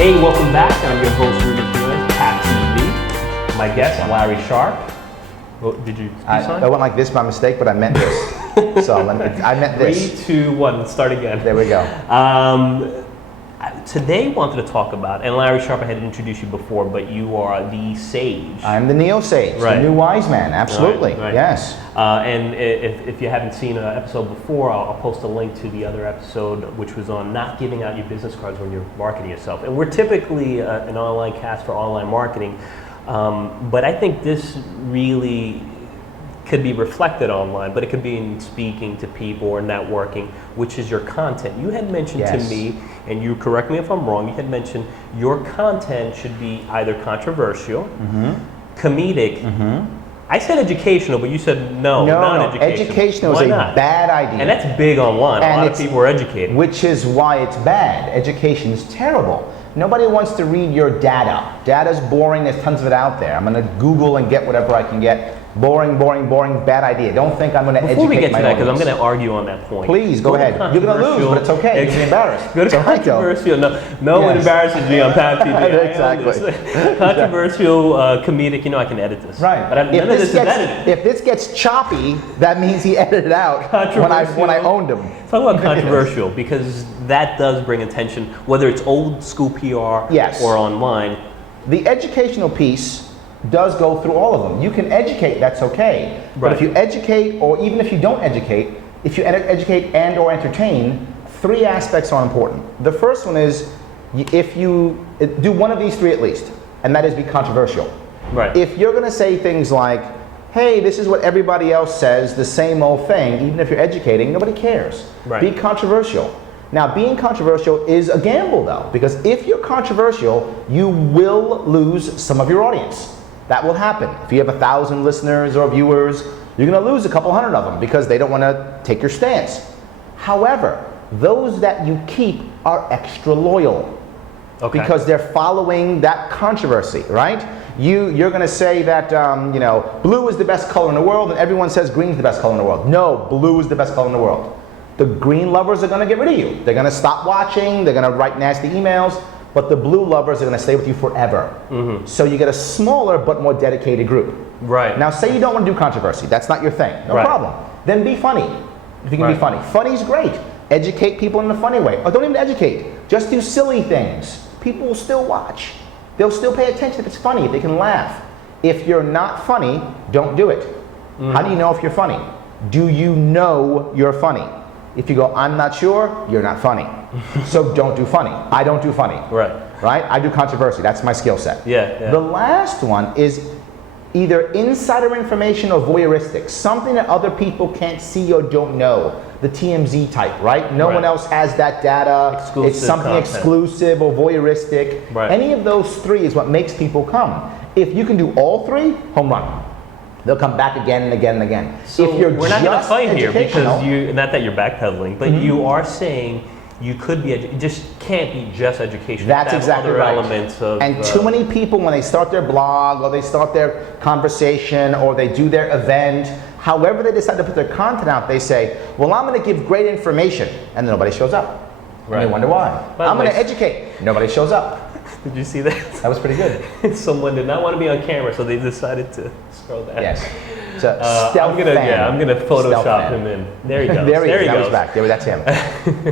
Hey, welcome back. I'm your host, Rudy Flores, Pat TV. My guest, Larry Sharpe. Oh, did you I went like this by mistake, but I meant this. So I meant this. 3, 2, 1. Let's start again. There we go. Today, wanted to talk about, and Larry Sharpe, I had introduced you before, but you are the sage. I'm the neo-sage, Right. the new wise man. Absolutely, Right. yes. And if you haven't seen an episode before, I'll post a link to the other episode, which was on not giving out your business cards when you're marketing yourself. And we're typically an online cast for online marketing, but I think this really could be reflected online, but it could be in speaking to people or networking, which is your content. You had mentioned to me, and you correct me if I'm wrong, you had mentioned your content should be either controversial, comedic. I said educational, but you said no, not educational. Educational is a bad idea. And that's big online. A lot of people are educated. Which is why it's bad. Education is terrible. Nobody wants to read your data. Data's boring, there's tons of it out there. I'm gonna Google and get whatever I can get. Boring, boring, boring, bad idea. Don't think I'm gonna educate my audience. Before we get to that, because I'm gonna argue on that point. Please, go ahead. You're gonna lose, but it's okay. You're embarrassed. Go to controversial. No one embarrasses me on Pat TV. Exactly. Controversial, comedic, I can edit this. Right. But none of this is edited. If this gets choppy, that means he edited it out when I owned him. Talk about controversial, because that does bring attention, whether it's old school PR or online. The educational piece does go through all of them. You can educate, that's okay. But if you educate, or even if you don't educate, if you educate and or entertain, 3 aspects are important. The first one is, if you do one of these 3 at least, and that is be controversial. Right. If you're gonna say things like, hey, this is what everybody else says, the same old thing, even if you're educating, nobody cares. Right. Be controversial. Now, being controversial is a gamble though, because if you're controversial, you will lose some of your audience. That will happen. If you have 1,000 listeners or viewers, you're gonna lose a couple hundred of them because they don't wanna take your stance. However, those that you keep are extra loyal because they're following that controversy, right? You're gonna say that blue is the best color in the world, and everyone says green is the best color in the world. No, blue is the best color in the world. The green lovers are gonna get rid of you. They're gonna stop watching, they're gonna write nasty emails, but the blue lovers are gonna stay with you forever. So you get a smaller but more dedicated group. Right. Now say you don't wanna do controversy, that's not your thing, no problem. Then be funny, if you can be funny. Funny's great. Educate people in a funny way. Or don't even educate, just do silly things. People will still watch. They'll still pay attention if it's funny, if they can laugh. If you're not funny, don't do it. How do you know if you're funny? Do you know you're funny? If you go, I'm not sure, you're not funny. So don't do funny. I don't do funny. Right? I do controversy. That's my skill set. The last one is either insider information or voyeuristic. Something that other people can't see or don't know. The TMZ type, right? No one else has that data. Exclusive it's something content. Exclusive or voyeuristic. Any of those 3 is what makes people come. If you can do all 3, home run. They'll come back again and again and again. So if you're we're not going to fight here because not that you're backpedaling, but you are saying you could be, it just can't be just education. That's exactly right. Elements of, and too many people, when they start their blog or they start their conversation or they do their event, however they decide to put their content out, they say, well, I'm going to give great information, and then nobody shows up. And they wonder why. I'm going to educate. Nobody shows up. Did you see that? That was pretty good. Someone did not want to be on camera, so they decided to scroll that. Yes. So stealth fan. I'm gonna Photoshop him in. There he goes. There he goes. Back. That's him.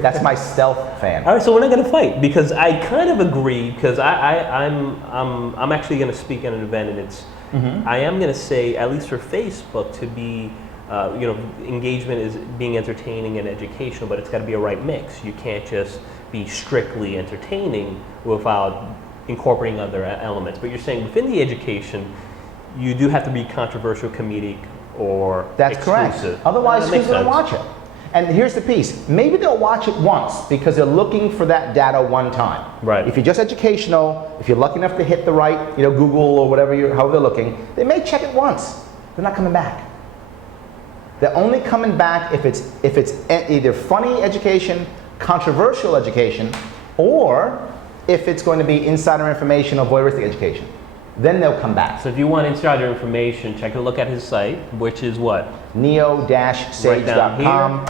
That's my stealth fan. All right, so we're not gonna fight because I kind of agree because I'm actually gonna speak at an event and it's I am gonna say at least for Facebook to be engagement is being entertaining and educational, but it's got to be a right mix. You can't just be strictly entertaining without incorporating other elements. But you're saying within the education, you do have to be controversial, comedic, or That's exclusive. correct. Otherwise, who's going to watch it? And here's the piece. Maybe they'll watch it once because they're looking for that data one time. If you're just educational, if you're lucky enough to hit the right, Google or whatever, however they're looking, they may check it once. They're not coming back. They're only coming back if it's either funny education, controversial education, or if it's going to be insider information or voyeuristic education. Then they'll come back. So if you want insider information, check a look at his site, which is what? neo-sage.com.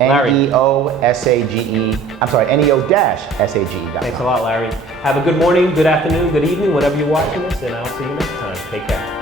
Larry. Neosage. I'm sorry, neo-sage.com. Thanks a lot, Larry. Have a good morning, good afternoon, good evening, whatever you're watching this, and I'll see you next time. Take care.